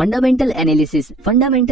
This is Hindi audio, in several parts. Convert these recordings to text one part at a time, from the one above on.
फंडामेंटल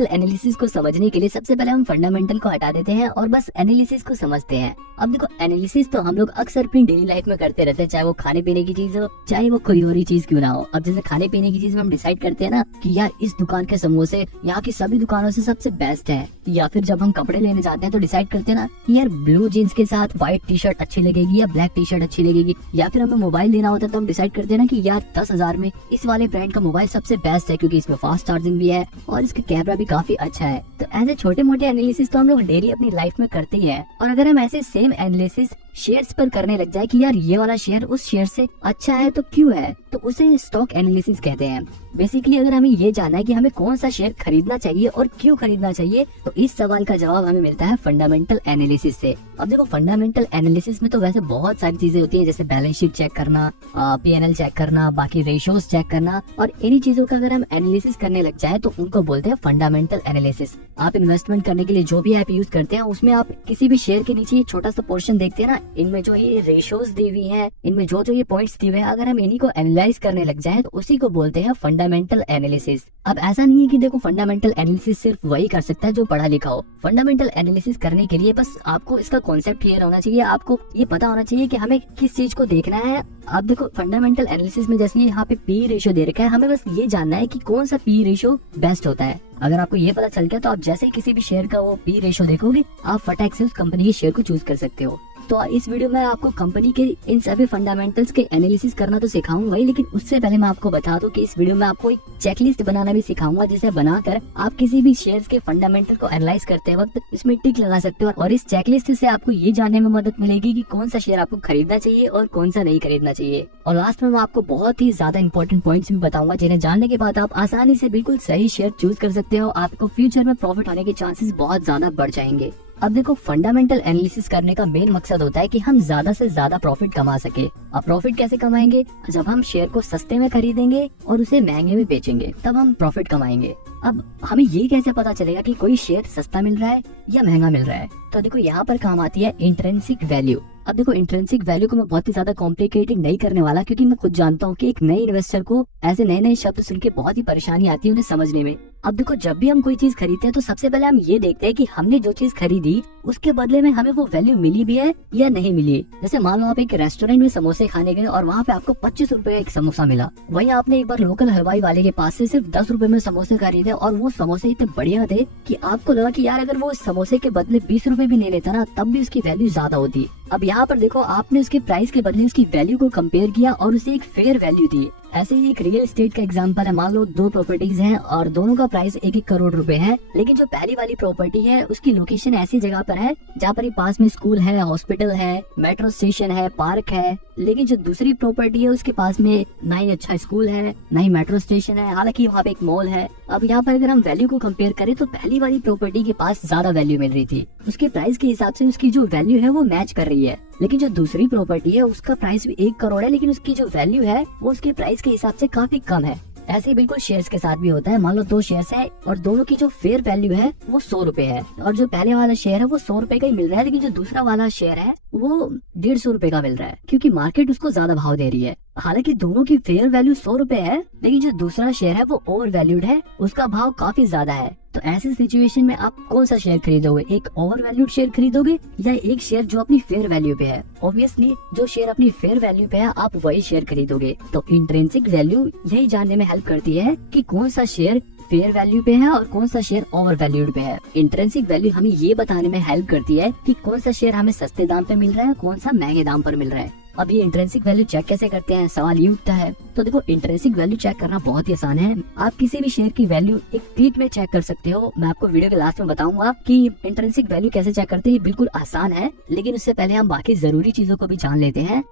एनालिसिस को समझने के लिए सबसे पहले हम फंडामेंटल को हटा देते हैं और बस एनालिसिस को समझते हैं। अब देखो, एनालिसिस तो हम लोग अक्सर अपनी डेली लाइफ में करते रहते हैं, चाहे वो खाने पीने की चीज हो, चाहे वो कोई और ही चीज क्यों ना हो। अब जैसे खाने पीने की चीज में हम डिसाइड करते हैं ना कि यार इस दुकान के समोसे यहाँ की सभी दुकानों से सबसे बेस्ट है, या फिर जब हम कपड़े लेने जाते हैं तो डिसाइड करते हैं ना कि यार ब्लू जीन्स के साथ व्हाइट टी शर्ट अच्छी लगेगी या ब्लैक टी शर्ट अच्छी लगेगी। या फिर हमें मोबाइल लेना होता है तो हम डिसाइड करते हैं ना कि यार 10,000 में इस वाले ब्रांड का मोबाइल सबसे बेस्ट है, क्योंकि इसमें फास्ट चार्जिंग भी है और इसका कैमरा भी काफी अच्छा है। तो ऐसे छोटे मोटे एनालिसिस तो हम लोग डेली अपनी लाइफ में करते ही हैं। और अगर हम ऐसे सेम एनालिसिस शेयर्स पर करने लग जाए कि यार ये वाला शेयर उस शेयर से अच्छा है तो क्यों है, तो उसे स्टॉक एनालिसिस कहते हैं। बेसिकली अगर हमें ये जानना है कि हमें कौन सा शेयर खरीदना चाहिए और क्यों खरीदना चाहिए, तो इस सवाल का जवाब हमें मिलता है फंडामेंटल एनालिसिस से। अब देखो, फंडामेंटल एनालिसिस में तो वैसे बहुत सारी चीजें होती हैं, जैसे बैलेंस शीट चेक करना, पीएनएल चेक करना, बाकी रेशियोज चेक करना, और इन्हीं चीजों का अगर हम एनालिसिस करने लग जाए तो उनको बोलते हैं फंडामेंटल एनालिसिस। आप इन्वेस्टमेंट करने के लिए जो भी ऐप यूज करते हैं उसमें आप किसी भी शेयर के नीचे छोटा सा पोर्शन देखते हैं ना, इनमें जो ये रेशियोज दी हुई है, इनमें जो जो ये पॉइंट्स दिए हुए हैं, अगर हम इन्हीं को एनालाइज करने लग जाए तो उसी को बोलते हैं फंडामेंटल एनालिसिस। अब ऐसा नहीं है कि देखो फंडामेंटल एनालिसिस सिर्फ वही कर सकता है जो पढ़ा लिखा हो। फंडामेंटल एनालिसिस करने के लिए बस आपको इसका कॉन्सेप्ट क्लियर होना चाहिए, आपको ये पता होना चाहिए कि हमें किस चीज को देखना है। अब देखो, फंडामेंटल एनालिसिस में जैसे यहाँ पे पी रेशियो दे रखा है, हमें बस ये जानना है कि कौन सा पी रेशियो बेस्ट होता है। अगर आपको ये पता चल गया तो आप जैसे ही किसी भी शेयर का वो पी रेशियो देखोगे, आप फटाक से उस कंपनी के शेयर को चूज कर सकते हो। तो इस वीडियो में आपको कंपनी के इन सभी फंडामेंटल्स के एनालिसिस करना तो सिखाऊंगा ही, लेकिन उससे पहले मैं आपको बता दूं कि इस वीडियो में आपको एक चेकलिस्ट बनाना भी सिखाऊंगा, जिसे बनाकर आप किसी भी शेयर्स के फंडामेंटल को एनालाइज करते वक्त इसमें टिक लगा सकते हो। और इस चेकलिस्ट से आपको ये जानने में मदद मिलेगी कि कौन सा शेयर आपको खरीदना चाहिए और कौन सा नहीं खरीदना चाहिए। और लास्ट में मैं आपको बहुत ही ज्यादा इंपॉर्टेंट पॉइंट्स भी बताऊंगा, जिन्हें जानने के बाद आप आसानी से बिल्कुल सही शेयर चूज कर सकते हो। आपको फ्यूचर में प्रॉफिट होने के चांसेस बहुत ज्यादा बढ़ जाएंगे। अब देखो, फंडामेंटल एनालिसिस करने का मेन मकसद होता है कि हम ज्यादा से ज्यादा प्रॉफिट कमा सके। अब प्रॉफिट कैसे कमाएंगे? जब हम शेयर को सस्ते में खरीदेंगे और उसे महंगे में बेचेंगे, तब हम प्रॉफिट कमाएंगे। अब हमें ये कैसे पता चलेगा कि कोई शेयर सस्ता मिल रहा है या महंगा मिल रहा है? तो देखो, यहाँ पर काम आती है इंट्रिंसिक वैल्यू। अब देखो, इंट्रिंसिक वैल्यू को मैं बहुत ही ज्यादा कॉम्प्लिकेटेड नहीं करने वाला, क्योंकि मैं खुद जानता हूँ कि एक नए इन्वेस्टर को ऐसे नए नए शब्द सुन के बहुत ही परेशानी आती है उन्हें समझने में। अब देखो, जब भी हम कोई चीज खरीदते हैं तो सबसे पहले हम ये देखते हैं कि हमने जो चीज खरीदी उसके बदले में हमें वो वैल्यू मिली भी है या नहीं मिली। जैसे मान लो आप एक रेस्टोरेंट में समोसे खाने गए और वहाँ पे आपको 25 रुपए का एक समोसा मिला, वहीं आपने एक बार लोकल हलवाई वाले के पास से सिर्फ 10 रुपए में समोसे खरीदे और वो समोसे इतने बढ़िया थे कि आपको लगा कि यार अगर वो समोसे के बदले 20 रुपए भी ले लेता ना, तब भी उसकी वैल्यू ज्यादा होती। अब यहाँ पर देखो, आपने उसके प्राइस के बदले उसकी वैल्यू को कंपेयर किया और उसे एक फेयर वैल्यू दी। ऐसे ही एक रियल एस्टेट का एग्जांपल है। मान लो 2 प्रॉपर्टीज हैं और दोनों का प्राइस 1-1 करोड़ रुपए है, लेकिन जो पहली वाली प्रॉपर्टी है उसकी लोकेशन ऐसी जगह पर है जहाँ पर पास में स्कूल है, हॉस्पिटल है, मेट्रो स्टेशन है, पार्क है। लेकिन जो दूसरी प्रॉपर्टी है उसके पास में ना ही अच्छा स्कूल है, ना ही मेट्रो स्टेशन है, हालांकि वहाँ पे एक मॉल है। अब यहाँ पर अगर हम वैल्यू को कंपेयर करें तो पहली वाली प्रॉपर्टी के पास ज्यादा वैल्यू मिल रही थी, उसके प्राइस के हिसाब से उसकी जो वैल्यू है वो मैच कर रही है। लेकिन जो दूसरी प्रॉपर्टी है उसका प्राइस भी 1 करोड़ है, लेकिन उसकी जो वैल्यू है वो उसके प्राइस के हिसाब से काफी कम है। ऐसे ही बिल्कुल शेयर्स के साथ भी होता है। मान लो 2 शेयर्स है और दोनों की जो फेयर वैल्यू है वो 100 रुपए है, और जो पहले वाला शेयर है वो 100 रुपए का ही मिल रहा है, लेकिन जो दूसरा वाला शेयर है वो 150 रुपए का मिल रहा है, क्योंकि मार्केट उसको ज्यादा भाव दे रही है। हालांकि दोनों की फेयर वैल्यू 100 रुपए है, लेकिन जो दूसरा शेयर है वो ओवर वैल्यूड है, उसका भाव काफी ज्यादा है। तो ऐसी सिचुएशन में आप कौन सा शेयर खरीदोगे? एक ओवर वैल्यूड शेयर खरीदोगे या एक शेयर जो अपनी फेयर वैल्यू पे है? ऑब्वियसली जो शेयर अपनी फेयर वैल्यू पे है आप वही शेयर खरीदोगे। तो इंट्रिंसिक वैल्यू यही जानने में हेल्प करती है कि कौन सा शेयर फेयर वैल्यू पे है और कौन सा शेयर ओवर वैल्यूड पे है। इंट्रिंसिक वैल्यू हमें ये बताने में हेल्प करती है कि कौन सा शेयर हमें सस्ते दाम पे मिल रहा है, कौन सा महंगे दाम पर मिल रहा है। अब ये इंट्रिंसिक वैल्यू चेक कैसे करते हैं, सवाल ये उठता है। तो देखो, इंट्रिंसिक वैल्यू चेक करना बहुत ही आसान है। आप किसी भी शेयर की वैल्यू एक क्लिक में चेक कर सकते हो। मैं आपको वीडियो के लास्ट में बताऊंगा कि इंट्रिंसिक वैल्यू कैसे चेक करते हैं। बिल्कुल आसान है, लेकिन उससे पहले हम बाकी जरूरी चीजों को भी जान लेते हैं।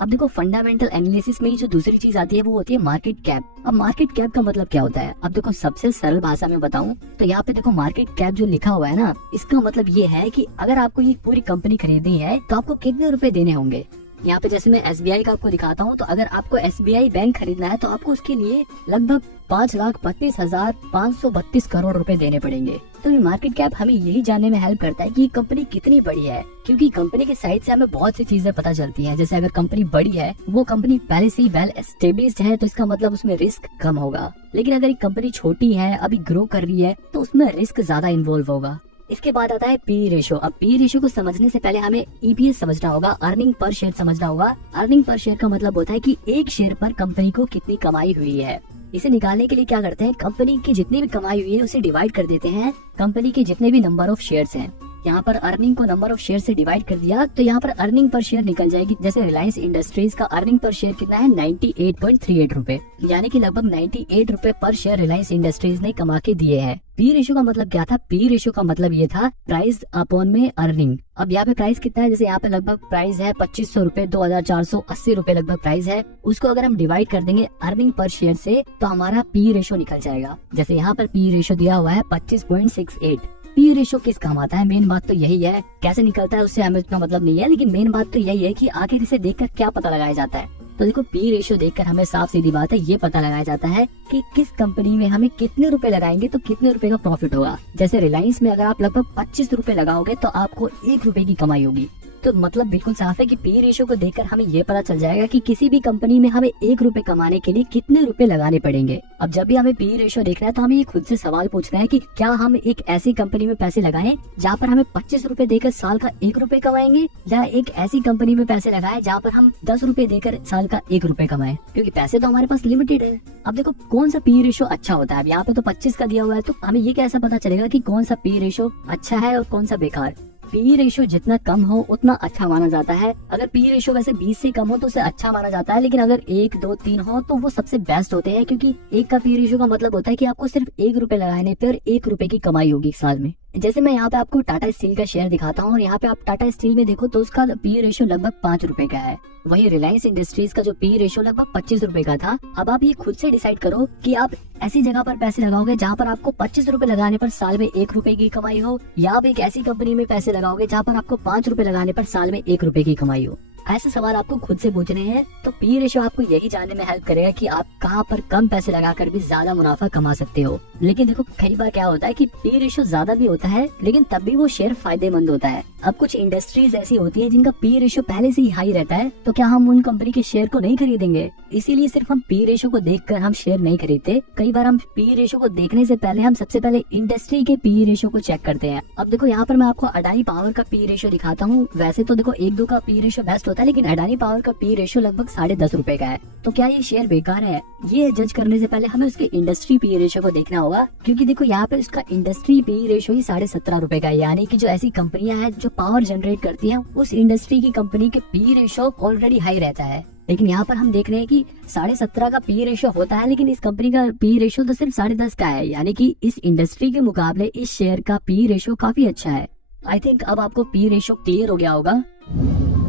अब देखो, फंडामेंटल एनालिसिस में जो दूसरी चीज आती है वो होती है मार्केट कैप। अब मार्केट कैप का मतलब क्या होता है? अब देखो, सबसे सरल भाषा में बताऊं तो यहाँ पे देखो, मार्केट कैप जो लिखा हुआ है ना, इसका मतलब ये है कि अगर आपको ये पूरी कंपनी खरीदनी है तो आपको कितने रुपए देने होंगे। यहाँ पे जैसे मैं SBI का आपको दिखाता हूँ, तो अगर आपको SBI बैंक खरीदना है तो आपको उसके लिए लगभग 5,32,532 करोड़ रुपए देने पड़ेंगे। वास्तव में मार्केट कैप हमें यही जानने में हेल्प करता है कि कंपनी कितनी बड़ी है, क्योंकि कंपनी के साइज से हमें बहुत सी चीजें पता चलती हैं। जैसे अगर कंपनी बड़ी है, वो कंपनी पहले से ही वेल एस्टेब्लिश्ड है, तो इसका मतलब उसमें रिस्क कम होगा। लेकिन अगर एक कंपनी छोटी है, अभी ग्रो कर रही है, तो उसमें रिस्क ज्यादा इन्वॉल्व होगा। इसके बाद आता है पी रेशो। अब पी रेशो को समझने से पहले हमें ईपीएस समझना होगा, अर्निंग पर शेयर समझना होगा। अर्निंग पर शेयर का मतलब होता है कि एक शेयर पर कंपनी को कितनी कमाई हुई है। इसे निकालने के लिए क्या करते हैं, कंपनी की जितनी भी कमाई हुई है उसे डिवाइड कर देते हैं कंपनी के जितने भी नंबर ऑफ शेयर्स हैं। यहाँ पर अर्निंग को नंबर ऑफ शेयर से डिवाइड कर दिया तो यहाँ पर अर्निंग पर शेयर निकल जाएगी। जैसे रिलायंस इंडस्ट्रीज का अर्निंग पर शेयर कितना है, 98.38 रुपए, यानी कि लगभग 98 रुपए पर शेयर रिलायंस इंडस्ट्रीज ने कमा के दिए हैं। पी रेशो का मतलब क्या था, पी रेशो का मतलब ये था प्राइस अपॉन में अर्निंग। अब यहाँ पे प्राइस कितना है, जैसे यहाँ पे लगभग प्राइस है 2500 रुपए, 2480 रुपए लगभग प्राइस है। उसको अगर हम डिवाइड कर देंगे अर्निंग पर शेयर से तो हमारा पी रेशो निकल जाएगा। जैसे यहाँ पर पी रेशो दिया हुआ है 25.68। पी रेशो किस काम आता है, मेन बात तो यही है। कैसे निकलता है उससे हमें इतना मतलब नहीं है, लेकिन मेन बात तो यही है कि आखिर इसे देखकर क्या पता लगाया जाता है। तो देखो पी रेशो देखकर हमें साफ सीधी बात है ये पता लगाया जाता है कि किस कंपनी में हमें कितने रुपए लगाएंगे तो कितने रुपए का प्रॉफिट होगा। जैसे रिलायंस में अगर आप लगभग 25 रुपए लगाओगे तो आपको 1 रुपए की कमाई होगी। तो मतलब बिल्कुल साफ है कि पी रेशो को देखकर हमें ये पता चल जाएगा कि किसी भी कंपनी में हमें 1 रुपए कमाने के लिए कितने रुपए लगाने पड़ेंगे। अब जब भी हमें पी रेशो देखना है तो हमें ये खुद से सवाल पूछना है कि क्या हम एक ऐसी कंपनी में पैसे लगाएं जहाँ पर हमें 25 रुपए देकर साल का 1 रुपए कमाएंगे, या एक ऐसी कंपनी में पैसे लगाएं जहाँ पर हम 10 रुपए देकर साल का 1 रुपए कमाएं, क्योंकि पैसे तो हमारे पास लिमिटेड है। अब देखो कौन सा पी रेशो अच्छा होता है। अब यहाँ पे तो 25 का दिया हुआ है, तो हमें ये कैसे पता चलेगा कि कौन सा पी रेशो अच्छा है और कौन सा बेकार। पी रेशो जितना कम हो उतना अच्छा माना जाता है। अगर पी रेशो वैसे 20 से कम हो तो उसे अच्छा माना जाता है, लेकिन अगर 1, 2, 3 हो तो वो सबसे बेस्ट होते हैं, क्योंकि 1 का पी रेशो का मतलब होता है कि आपको सिर्फ 1 रुपए लगाने पर 1 रुपए की कमाई होगी साल में। जैसे मैं यहाँ पे आपको टाटा स्टील का शेयर दिखाता हूँ और यहाँ पे आप टाटा स्टील में देखो तो उसका पी रेशो लगभग 5 रुपए का है। वही रिलायंस इंडस्ट्रीज का जो पी रेशो लगभग 25 रुपए का था। अब आप ये खुद से डिसाइड करो कि आप ऐसी जगह पर पैसे लगाओगे जहाँ पर आपको 25 रुपए लगाने पर साल में 1 रुपए की कमाई हो, या आप एक ऐसी कंपनी में पैसे लगाओगे जहाँ पर आपको 5 रुपए लगाने पर साल में 1 रुपए की कमाई हो। ऐसे सवाल आपको खुद से पूछने हैं। तो पी रेशो आपको यही जानने में हेल्प करेगा कि आप कहाँ पर कम पैसे लगाकर भी ज्यादा मुनाफा कमा सकते हो। लेकिन देखो कई बार क्या होता है कि पी रेशो ज्यादा भी होता है, लेकिन तब भी वो शेयर फायदेमंद होता है। अब कुछ इंडस्ट्रीज ऐसी होती है जिनका पी रेशो पहले से ही हाई रहता है, तो क्या हम उन कंपनी के शेयर को नहीं खरीदेंगे? इसीलिए सिर्फ हम पी रेशो को देखकर हम शेयर नहीं खरीदते। कई बार हम पी रेशो को देखने से पहले हम सबसे पहले इंडस्ट्री के पी रेशो को चेक करते हैं। अब देखो यहाँ पर मैं आपको अडानी पावर का पी रेशो दिखाता हूँ। वैसे तो देखो 1-2 का पी रेशो बेस्ट होता है, लेकिन अडानी पावर का पी रेशो लगभग 10.5 रुपए का है। तो क्या ये शेयर बेकार है? ये जज करने से पहले हमें उसके इंडस्ट्री पी रेशो को देखना होगा, क्योंकि देखो यहाँ पे उसका इंडस्ट्री पी रेशो ही 17.5 रुपए का है। यानी कि जो ऐसी कंपनियां हैं जो पावर जनरेट करती हैं, उस इंडस्ट्री की कंपनी के पी रेशो ऑलरेडी हाई रहता है। लेकिन यहाँ पर हम देख रहे हैं कि 17.5 का पी रेशो होता है, लेकिन इस कंपनी का पी रेशो तो सिर्फ 10.5 का है। यानी कि इस इंडस्ट्री के मुकाबले इस शेयर का पी रेशो काफी अच्छा है। आई थिंक अब आपको पी रेशो क्लियर हो गया होगा।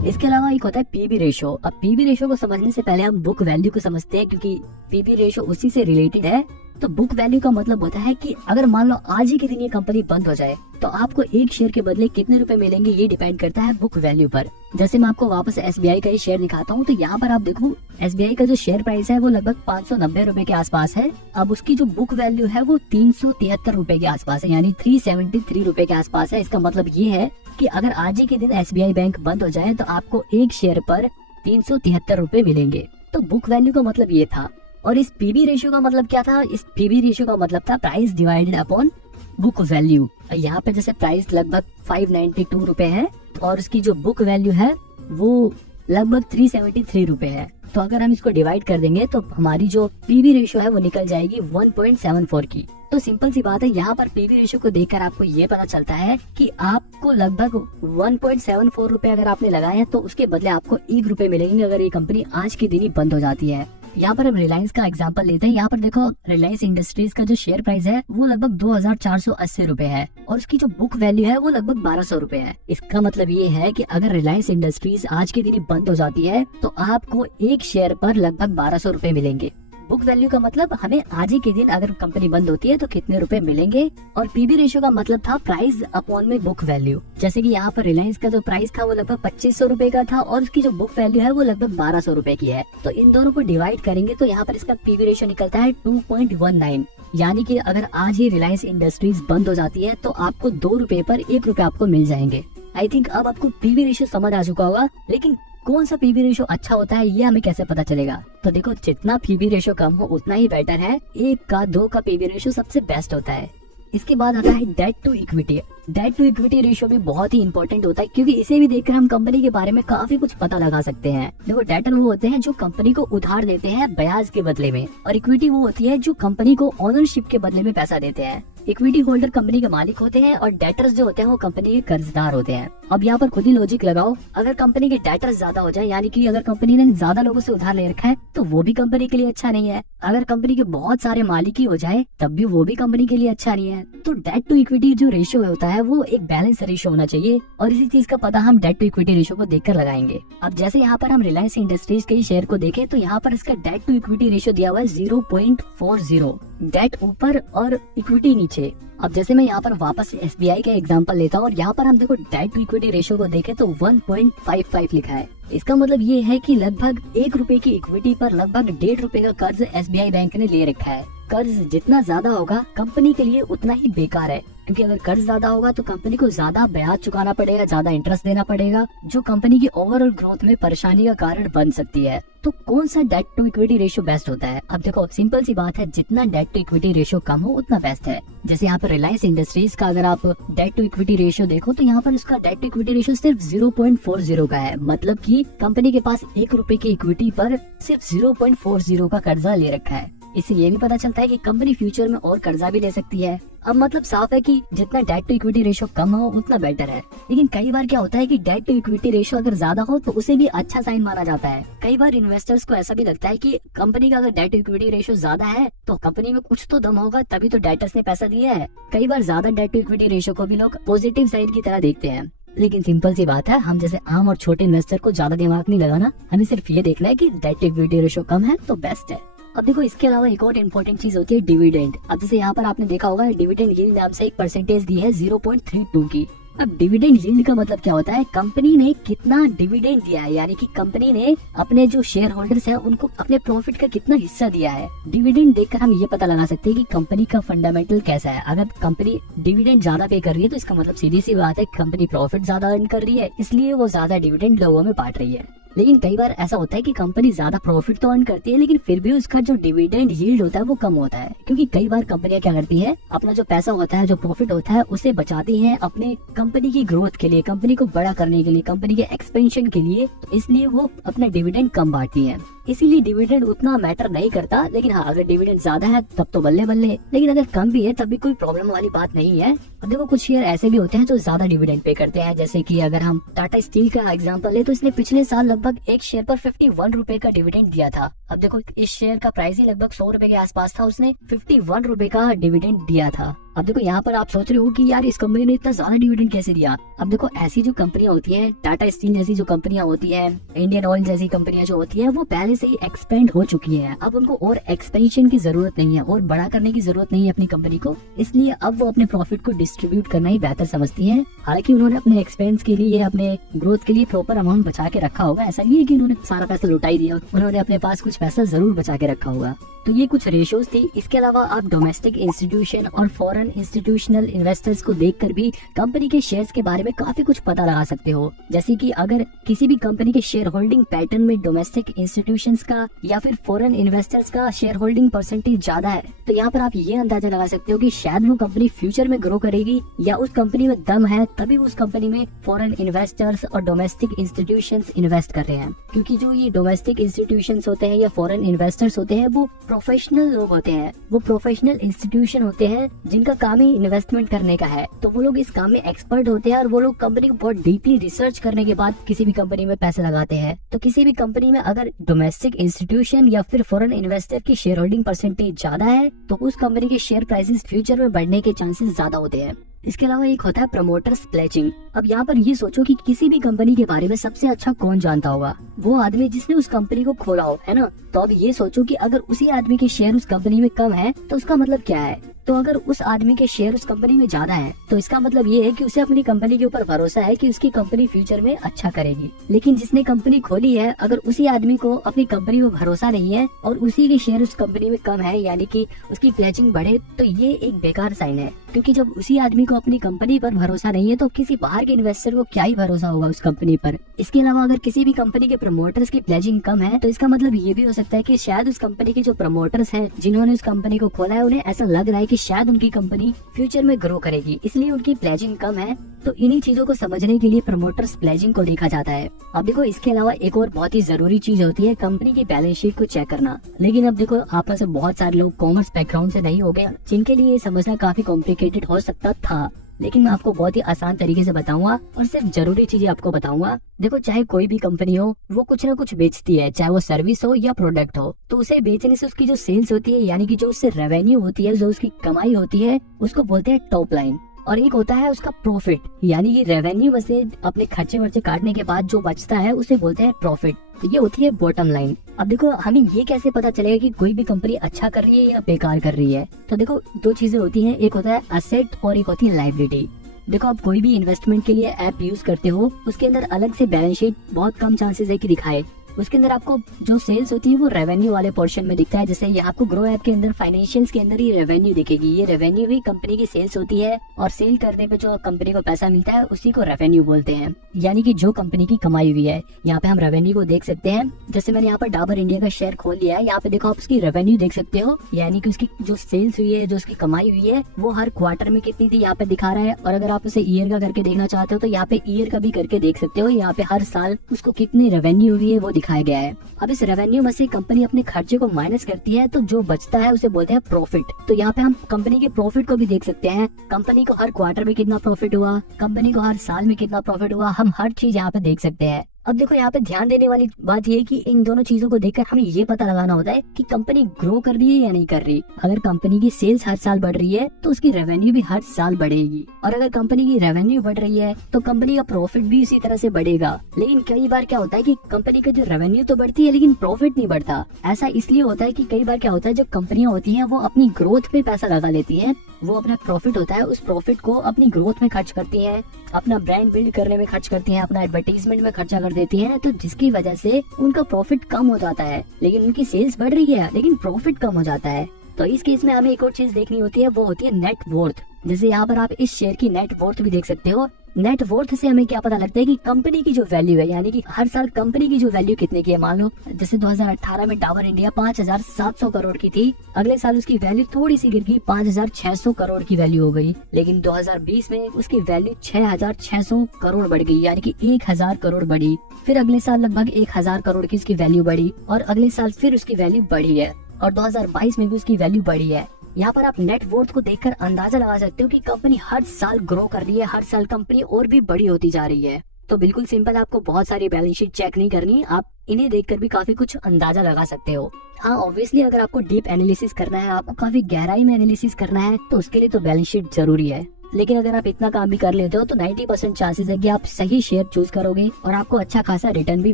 इसके अलावा एक होता है पीबी रेशो। अब पीबी रेशो को समझने से पहले हम बुक वैल्यू को समझते हैं, क्योंकि पीबी रेशो उसी से रिलेटेड है। तो बुक वैल्यू का मतलब होता है कि अगर मान लो आज ही के दिन ये कंपनी बंद हो जाए तो आपको एक शेयर के बदले कितने रुपए मिलेंगे, ये डिपेंड करता है बुक वैल्यू पर। जैसे मैं आपको वापस एसबीआई का ही शेयर दिखाता हूँ, तो यहाँ पर आप देखो एसबीआई का जो शेयर प्राइस है वो लगभग 590 रुपए के आसपास है। अब उसकी जो बुक वैल्यू है वो 373 रुपए के आसपास है, यानी 373 रुपए के आसपास है। इसका मतलब ये है कि अगर आज ही के दिन एसबीआई बैंक बंद हो जाए तो आपको एक शेयर पर 373 रुपए मिलेंगे। तो बुक वैल्यू का मतलब ये था। और इस पीबी रेशियो का मतलब क्या था? इस पीबी रेशियो का मतलब था price divided upon book value. यहाँ पे जैसे प्राइस लगभग 592 रुपए है और उसकी जो बुक वैल्यू है वो लगभग 373 रुपए है। तो अगर हम इसको डिवाइड कर देंगे तो हमारी जो पीबी रेशियो है वो निकल जाएगी 1.74 की। तो सिंपल सी बात है, यहाँ पर पीबी रेशियो को देखकर आपको ये पता चलता है कि आपको लगभग 1.74 रुपए अगर आपने लगाए हैं तो उसके बदले आपको 1 रुपए मिलेंगे अगर ये कंपनी आज के दिन ही बंद हो जाती है। यहाँ पर हम रिलायंस का एग्जांपल लेते हैं। यहाँ पर देखो रिलायंस इंडस्ट्रीज का जो शेयर प्राइस है वो लगभग 2480 रुपए है और उसकी जो बुक वैल्यू है वो लगभग 1200 रुपए है। इसका मतलब ये है कि अगर रिलायंस इंडस्ट्रीज आज के दिन ही बंद हो जाती है तो आपको एक शेयर पर लगभग 1200 रुपए मिलेंगे। बुक वैल्यू का मतलब हमें आज ही के दिन अगर कंपनी बंद होती है तो कितने रुपए मिलेंगे, और पीबी रेशियो का मतलब था प्राइस अपॉन में बुक वैल्यू। जैसे कि यहाँ पर रिलायंस का जो प्राइस था वो लगभग 2500 रुपए का था और उसकी जो बुक वैल्यू है वो लगभग 1200 रुपए की है। तो इन दोनों को डिवाइड करेंगे तो यहाँ पर इसका पीबी रेशियो निकलता है 2.19। यानी कि अगर आज ही रिलायंस इंडस्ट्रीज बंद हो जाती है तो आपको 2 रुपए पर 1 रुपए आपको मिल जाएंगे। आई थिंक अब आपको पीवी रेशियो समझ आ चुका होगा, लेकिन कौन सा पीवी रेशियो अच्छा होता है ये हमें कैसे पता चलेगा? तो देखो, जितना पीवी रेशियो कम हो उतना ही बेटर है। 1 का 2 का पीवी रेशियो सबसे बेस्ट होता है। इसके बाद आता है debt to equity. Debt to equity ratio भी बहुत ही इंपॉर्टेंट होता है, क्योंकि इसे भी देखकर हम कंपनी के बारे में काफी कुछ पता लगा सकते हैं। देखो, डेटर वो होते हैं जो कंपनी को उधार देते हैं ब्याज के बदले में, और इक्विटी वो होती है जो कंपनी को ओनरशिप के बदले में पैसा देते हैं। इक्विटी होल्डर कंपनी के मालिक होते हैं और डेटर्स जो होते हैं वो कंपनी के कर्जदार होते हैं। अब यहाँ पर खुद ही लॉजिक लगाओ, अगर कंपनी के डेटर्स ज्यादा हो जाए, यानी कि अगर कंपनी ने ज्यादा लोगों से उधार ले रखा है, तो वो भी कंपनी के लिए अच्छा नहीं है। अगर कंपनी के बहुत सारे मालिक ही हो जाए तब भी वो भी कंपनी के लिए अच्छा नहीं है। तो डेट टू इक्विटी जो रेशियो होता है वो एक बैलेंस रेशियो होना चाहिए, और इसी चीज का पता हम डेट टू इक्विटी रेशियो को देखकर लगाएंगे। अब जैसे यहाँ पर हम रिलायंस इंडस्ट्रीज के शेयर को देखें तो यहाँ पर इसका डेट टू इक्विटी रेशियो दिया हुआ है 0.40, डेट ऊपर और इक्विटी नीचे। अब जैसे मैं यहाँ पर वापस SBI का एग्जांपल लेता हूँ और यहाँ पर हम देखो डेट टू इक्विटी रेशियो को देखें तो 1.55 लिखा है। इसका मतलब ये है कि लगभग 1 रुपए की इक्विटी पर लगभग 1.5 रुपए का कर्ज SBI बैंक ने ले रखा है। कर्ज जितना ज्यादा होगा कंपनी के लिए उतना ही बेकार है, क्योंकि अगर कर्ज ज्यादा होगा तो कंपनी को ज्यादा ब्याज चुकाना पड़ेगा, ज्यादा इंटरेस्ट देना पड़ेगा, जो कंपनी की ओवरऑल ग्रोथ में परेशानी का कारण बन सकती है। तो कौन सा debt to equity ratio best होता है? अब देखो, सिंपल सी बात है, जितना डेट टू इक्विटी रेशियो कम हो उतना बेस्ट है। जैसे यहाँ पर रिलायंस इंडस्ट्रीज का अगर आप डेट टू इक्विटी रेशियो देखो तो यहाँ पर उसका डेट टू इक्विटी रेशियो सिर्फ 0.40 का है, मतलब कि कंपनी के पास 1 रुपए की इक्विटी पर सिर्फ 0.40 का कर्जा ले रखा है। इससे ये भी पता चलता है कि कंपनी फ्यूचर में और कर्जा भी ले सकती है। अब मतलब साफ है कि जितना डेट टू इक्विटी रेशियो कम हो उतना बेटर है। लेकिन कई बार क्या होता है कि डेट टू इक्विटी रेशियो अगर ज्यादा हो तो उसे भी अच्छा साइन माना जाता है। कई बार इन्वेस्टर्स को ऐसा भी लगता है कि कंपनी का अगर डेट टू इक्विटी रेशियो ज्यादा है तो कंपनी में कुछ तो दम होगा, तभी तो डेटर्स ने पैसा दिया है। कई बार ज्यादा डेट टू इक्विटी रेशियो को भी लोग पॉजिटिव साइड की तरह देखते हैं। लेकिन सिंपल सी बात है, हम जैसे आम और छोटे इन्वेस्टर को ज्यादा दिमाग नहीं लगाना, हमें सिर्फ ये देखना है कि डेट टू इक्विटी रेशियो कम है तो बेस्ट है। अब देखो, इसके अलावा एक और इम्पोर्टेंट चीज होती है डिविडेंड। अब जैसे यहाँ पर आपने देखा होगा डिविडेंड यील्ड नाम से एक परसेंटेज दी है 0.32 की। अब डिविडेंड यील्ड का मतलब क्या होता है? कंपनी ने कितना डिविडेंड दिया है, यानी कि कंपनी ने अपने जो शेयर होल्डर्स हैं उनको अपने प्रॉफिट का कितना हिस्सा दिया है। डिविडेंड देखकर हम ये पता लगा सकते हैं कि कंपनी का फंडामेंटल कैसा है। अगर कंपनी डिविडेंड ज्यादा पे कर रही है तो इसका मतलब सीधी सी बात है कंपनी प्रॉफिट ज्यादा अर्न कर रही है, इसलिए वो ज्यादा डिविडेंड लोगों में बांट रही है। लेकिन कई बार ऐसा होता है कि कंपनी ज्यादा प्रॉफिट तो अर्न करती है, लेकिन फिर भी उसका जो डिविडेंड यील्ड होता है वो कम होता है, क्योंकि कई बार कंपनियां क्या करती है, अपना जो पैसा होता है, जो प्रॉफिट होता है, उसे बचाती हैं अपने कंपनी की ग्रोथ के लिए, कंपनी को बड़ा करने के लिए, कंपनी के एक्सपेंशन के लिए। तो इसलिए वो अपना डिविडेंड कम बांटती है। इसीलिए डिविडेंड उतना मैटर नहीं करता। लेकिन हाँ, अगर डिविडेंड ज्यादा है तब तो बल्ले बल्ले, लेकिन अगर कम भी है तब भी कोई प्रॉब्लम वाली बात नहीं है। अब देखो, कुछ शेयर ऐसे भी होते हैं जो ज्यादा डिविडेंड पे करते हैं। जैसे कि अगर हम टाटा स्टील का एग्जांपल ले तो इसने पिछले साल लगभग एक शेयर पर 51 रुपए का डिविडेंड दिया था। अब देखो, इस शेयर का प्राइस ही लगभग 100 रुपए के आसपास था, उसने 51 रुपए का डिविडेंड दिया था। अब देखो, यहाँ पर आप सोच रहे हो कि यार इस कंपनी ने इतना ज्यादा डिविडेंड कैसे दिया? अब देखो, ऐसी जो कंपनियां होती हैं, टाटा स्टील जैसी जो कंपनियां होती हैं, इंडियन ऑयल जैसी कंपनियां जो होती हैं, वो पहले से ही एक्सपेंड हो चुकी हैं। अब उनको और एक्सपेंशन की जरूरत नहीं है और बड़ा करने की जरूरत नहीं है अपनी कंपनी को, इसलिए अब वो अपने प्रॉफिट को डिस्ट्रीब्यूट करना ही बेहतर समझती है। हालांकि उन्होंने अपने एक्सपेंस के लिए, अपने ग्रोथ के लिए प्रॉपर अमाउंट बचा के रखा होगा। ऐसा नहीं है कि उन्होंने सारा पैसा लुटा ही दिया, उन्होंने अपने पास कुछ पैसा जरूर बचा के रखा होगा। तो ये कुछ रेशियोज थी। इसके अलावा आप डोमेस्टिक इंस्टीट्यूशन और फॉरेन इंस्टीट्यूशनल इन्वेस्टर्स को देखकर भी कंपनी के शेयर्स के बारे में काफी कुछ पता लगा सकते हो। जैसे कि अगर किसी भी कंपनी के शेयर होल्डिंग पैटर्न में डोमेस्टिक इंस्टीट्यूशंस का या फिर फॉरेन इन्वेस्टर्स का शेयर होल्डिंग परसेंटेज ज्यादा है, तो यहाँ पर आप ये अंदाजा लगा सकते हो कि शायद वो कंपनी फ्यूचर में ग्रो करेगी, या उस कंपनी में दम है तभी उस कंपनी में फॉरेन इन्वेस्टर्स और डोमेस्टिक इंस्टीट्यूशंस इन्वेस्ट कर रहे हैं। क्योंकि जो ये डोमेस्टिक इंस्टीट्यूशंस होते हैं या फॉरेन इन्वेस्टर्स होते हैं वो प्रोफेशनल लोग होते हैं, वो प्रोफेशनल इंस्टीट्यूशन होते हैं जिनका काम ही इन्वेस्टमेंट करने का है। तो वो लोग इस काम में एक्सपर्ट होते हैं और वो लोग कंपनी को बहुत डीपली रिसर्च करने के बाद किसी भी कंपनी में पैसे लगाते हैं। तो किसी भी कंपनी में अगर डोमेस्टिक इंस्टीट्यूशन या फिर फॉरेन इन्वेस्टर की शेयर होल्डिंग परसेंटेज ज्यादा है तो उस कंपनी के शेयर प्राइसेस फ्यूचर में बढ़ने के चांसेस ज्यादा होते हैं। इसके अलावा एक होता है प्रमोटर्स प्लेजिंग। अब यहाँ पर ये सोचो कि किसी भी कंपनी के बारे में सबसे अच्छा कौन जानता होगा? वो आदमी जिसने उस कंपनी को खोला हो, है ना? तो अब ये सोचो कि अगर उसी आदमी के शेयर उस कंपनी में कम है तो उसका मतलब क्या है? तो अगर उस आदमी के शेयर उस कंपनी में ज्यादा है तो इसका मतलब ये है कि उसे अपनी कंपनी के ऊपर भरोसा है कि उसकी कंपनी फ्यूचर में अच्छा करेगी। लेकिन जिसने कंपनी खोली है, अगर उसी आदमी को अपनी कंपनी में भरोसा नहीं है और उसी के शेयर उस कंपनी में कम है, यानी कि उसकी प्लेजिंग बढ़े, तो ये एक बेकार साइन है। क्योंकि जब उसी आदमी को अपनी कंपनी पर भरोसा नहीं है तो किसी बाहर के इन्वेस्टर को क्या ही भरोसा होगा उस कंपनी पर। इसके अलावा अगर किसी भी कंपनी के प्रमोटर्स की प्लेजिंग कम है तो इसका मतलब ये भी हो सकता है कि शायद उस कंपनी के जो प्रमोटर्स हैं, जिन्होंने उस कंपनी को खोला है, उन्हें ऐसा लग रहा है कि शायद उनकी कंपनी फ्यूचर में ग्रो करेगी, इसलिए उनकी प्लेजिंग कम है। तो इन्हीं चीजों को समझने के लिए प्रमोटर्स प्लेजिंग को देखा जाता है। अब देखो, इसके अलावा एक और बहुत ही जरूरी चीज होती है कंपनी की बैलेंस शीट को चेक करना। लेकिन अब देखो, आप में से बहुत सारे लोग कॉमर्स बैकग्राउंड से नहीं हो गए, जिनके लिए ये समझना काफी कॉम्प्लिकेटेड हो सकता था। लेकिन मैं आपको बहुत ही आसान तरीके से बताऊंगा और सिर्फ जरूरी चीजें आपको बताऊंगा। देखो, चाहे कोई भी कंपनी हो, वो कुछ ना कुछ बेचती है, चाहे वो सर्विस हो या प्रोडक्ट हो। तो उसे बेचने से उसकी जो सेल्स होती है, यानी कि जो उससे रेवेन्यू होती है, जो उसकी कमाई होती है, उसको बोलते हैं टॉप लाइन। और एक होता है उसका प्रॉफिट, यानी कि रेवेन्यू में से अपने खर्चे वर्चे काटने के बाद जो बचता है उसे बोलते हैं प्रॉफिट। तो ये होती है बॉटम लाइन। अब देखो, हमें ये कैसे पता चलेगा कि कोई भी कंपनी अच्छा कर रही है या बेकार कर रही है? तो देखो, दो चीजें होती हैं, एक होता है एसेट और एक होती है लायबिलिटी। देखो, आप कोई भी इन्वेस्टमेंट के लिए ऐप यूज करते हो, उसके अंदर अलग से बैलेंस शीट बहुत कम चांसेस है कि दिखाए। उसके अंदर आपको जो सेल्स होती है वो रेवेन्यू वाले पोर्शन में दिखता है। जैसे ये आपको ग्रो ऐप के अंदर फाइनेंशियल्स के अंदर ही रेवेन्यू दिखेगी। ये रेवेन्यू ही कंपनी की सेल्स होती है और सेल करने पे जो कंपनी को पैसा मिलता है उसी को रेवेन्यू बोलते हैं, यानी कि जो कंपनी की कमाई हुई है। यहाँ पे हम रेवेन्यू को देख सकते हैं। जैसे मैंने यहाँ पर डाबर इंडिया का शेयर खोल लिया है, यहाँ पे देखो आप उसकी रेवेन्यू देख सकते हो, यानी कि उसकी जो सेल्स हुई है, जो उसकी कमाई हुई है, वो हर क्वार्टर में कितनी थी यहाँ पे दिखा रहा है। और अगर आप उसे ईयर का करके देखना चाहते हो तो यहाँ पे ईयर का भी करके देख सकते हो। यहाँ पे हर साल उसको कितनी रेवेन्यू हुई है वो दिखाया गया है। अब इस रेवेन्यू में से कंपनी अपने खर्चे को माइनस करती है, तो जो बचता है उसे बोलते हैं प्रॉफिट। तो यहाँ पे हम कंपनी के प्रॉफिट को भी देख सकते हैं। कंपनी को हर क्वार्टर में कितना प्रॉफिट हुआ, कंपनी को हर साल में कितना प्रॉफिट हुआ, हम हर चीज यहाँ पे देख सकते हैं। अब देखो, यहाँ पे ध्यान देने वाली बात ये है कि इन दोनों चीजों को देखकर हमें ये पता लगाना होता है कि कंपनी ग्रो कर रही है या नहीं कर रही। अगर कंपनी की सेल्स हर साल बढ़ रही है तो उसकी रेवेन्यू भी हर साल बढ़ेगी, और अगर कंपनी की रेवेन्यू बढ़ रही है तो कंपनी का प्रॉफिट भी इसी तरह से बढ़ेगा। लेकिन कई बार क्या होता है कि कंपनी का जो रेवेन्यू तो बढ़ती है लेकिन प्रॉफिट नहीं बढ़ता। ऐसा इसलिए होता है कि कई बार क्या होता है, जो कंपनियां होती हैं वो अपनी ग्रोथ पे पैसा लगा लेती हैं। वो अपना प्रॉफिट होता है, उस प्रॉफिट को अपनी ग्रोथ में खर्च करती हैं, अपना ब्रांड बिल्ड करने में खर्च करती हैं, अपना एडवर्टाइजमेंट में खर्चा कर देती हैं। तो जिसकी वजह से उनका प्रॉफिट कम हो जाता है, लेकिन उनकी सेल्स बढ़ रही है लेकिन प्रॉफिट कम हो जाता है। तो इस केस में हमें एक और चीज देखनी होती है, वो होती है नेट वर्थ। जैसे यहाँ पर आप इस शेयर की नेट वर्थ भी देख सकते हो। नेट वर्थ से हमें क्या पता लगता है कि कंपनी की जो वैल्यू है, यानी कि हर साल कंपनी की जो वैल्यू कितने की है। मान लो जैसे 2018 में डाबर इंडिया 5,700 करोड़ की थी, अगले साल उसकी वैल्यू थोड़ी सी गिर गई, 5,600 करोड़ की वैल्यू हो गई। लेकिन 2020 में उसकी वैल्यू 6,600 करोड़ बढ़ गई, यानी कि 1,000 करोड़ बढ़ी। फिर अगले साल लगभग 1,000 करोड़ की उसकी वैल्यू बढ़ी, और अगले साल फिर उसकी वैल्यू बढ़ी है, और 2022 में भी उसकी वैल्यू बढ़ी है। यहाँ पर आप नेट वर्थ को देखकर अंदाजा लगा सकते हो कि कंपनी हर साल ग्रो कर रही है, हर साल कंपनी और भी बड़ी होती जा रही है। तो बिल्कुल सिंपल, आपको बहुत सारी बैलेंस शीट चेक नहीं करनी, आप इन्हें देखकर भी काफी कुछ अंदाजा लगा सकते हो। हाँ, ऑब्वियसली अगर आपको डीप एनालिसिस करना है, आपको काफी गहराई में एनालिसिस करना है, तो उसके लिए तो बैलेंस शीट जरूरी है। लेकिन अगर आप इतना काम भी कर लेते हो तो 90% चांसेस है कि आप सही शेयर चूज करोगे और आपको अच्छा खासा रिटर्न भी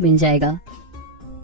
मिल जाएगा।